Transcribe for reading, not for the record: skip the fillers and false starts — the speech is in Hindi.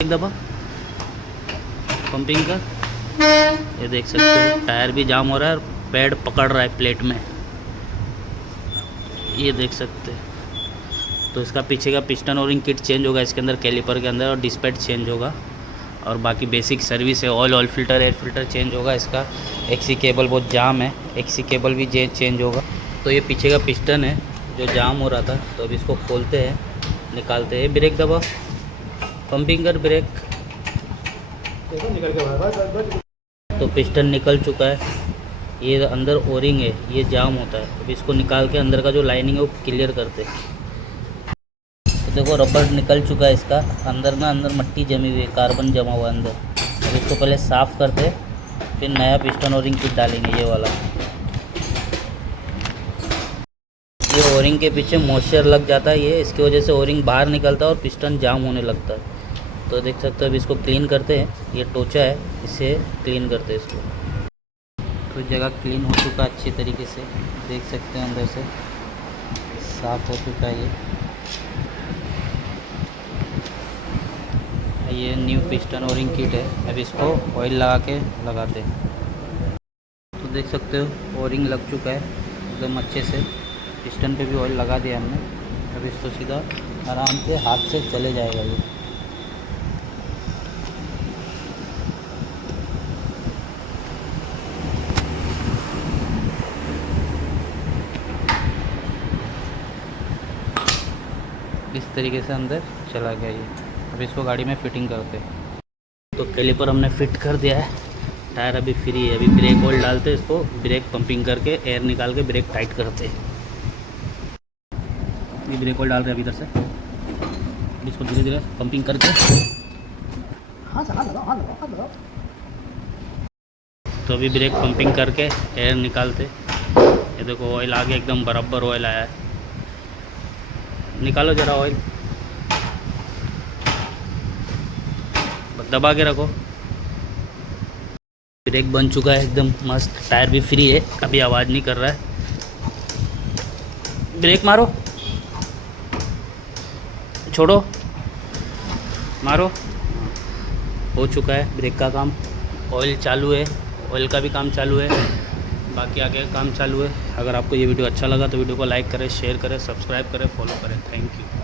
एक दफ़ा पंपिंग का ये देख सकते हो, टायर भी जाम हो रहा है और पैड पकड़ रहा है प्लेट में, ये देख सकते हैं। तो इसका पीछे का पिस्टन और रिंग किट चेंज होगा इसके अंदर, कैलिपर के अंदर, और डिस्पैच चेंज होगा। और बाकी बेसिक सर्विस है, oil filter, air filter change होगा इसका। एक्सी केबल बहुत जाम है, एक्सी केबल भी चेंज होगा। तो ये पीछे का पिस्टन है जो जाम हो रहा था, तो अब इसको खोलते हैं, निकालते हैं। ब्रेक दबा, पंपिंग कर, ब्रेक। निकल के तो पिस्टन निकल चुका है। ये अंदर ओरिंग है, ये जाम होता है। अब इसको निकाल के अंदर का जो लाइनिंग है वो क्लियर करते हैं। तो देखो रबर निकल चुका है इसका, अंदर मट्टी जमी हुई है, कार्बन जमा हुआ है अंदर। अब इसको पहले साफ़ करते, फिर नया पिस्टन ओरिंग किट डालेंगे, ये वाला। ये ओरिंग के पीछे मॉइस्चर लग जाता है, ये इसकी वजह से ओरिंग बाहर निकलता है और पिस्टन जाम होने लगता है। तो देख सकते हो, अब इसको क्लीन करते हैं। ये टोचा है, इसे क्लीन करते हैं इसको। तो जगह क्लीन हो चुका है अच्छी तरीके से, देख सकते हैं अंदर से साफ़ हो चुका है ये न्यू पिस्टन ओरिंग किट है। अब इसको ऑयल लगा के लगाते हैं। तो देख सकते हो ओरिंग लग चुका है एकदम अच्छे से, पिस्टन पे भी ऑयल लगा दिया हमने। अब इसको सीधा आराम से हाथ से चले जाएगा ये। इस तरीके से अंदर चला गया ये। अब इसको गाड़ी में फिटिंग करते हैं। तो कैलिपर हमने फिट कर दिया है, टायर अभी फ्री है। अभी ब्रेक ऑयल डालते हैं, इसको ब्रेक पंपिंग करके एयर निकाल के ब्रेक टाइट करते हैं। ये ब्रेक ऑयल डाल रहे हैं अभी इधर से, इसको धीरे धीरे पंपिंग करके। हाथ लगाओ। तो अभी ब्रेक पंपिंग करके एयर निकालते। ये देखो ऑयल आ गया, एकदम बराबर ऑयल आया है। निकालो ज़रा ऑयल, दबा के रखो। ब्रेक बन चुका है एकदम मस्त, टायर भी फ्री है, अभी आवाज़ नहीं कर रहा है। ब्रेक मारो, छोड़ो, मारो। हो चुका है ब्रेक का काम। ऑयल चालू है, ऑयल का भी काम चालू है, बाकी आगे का काम चालू है। अगर आपको ये वीडियो अच्छा लगा तो वीडियो को लाइक करें, शेयर करें, सब्सक्राइब करें, फॉलो करें। Thank you.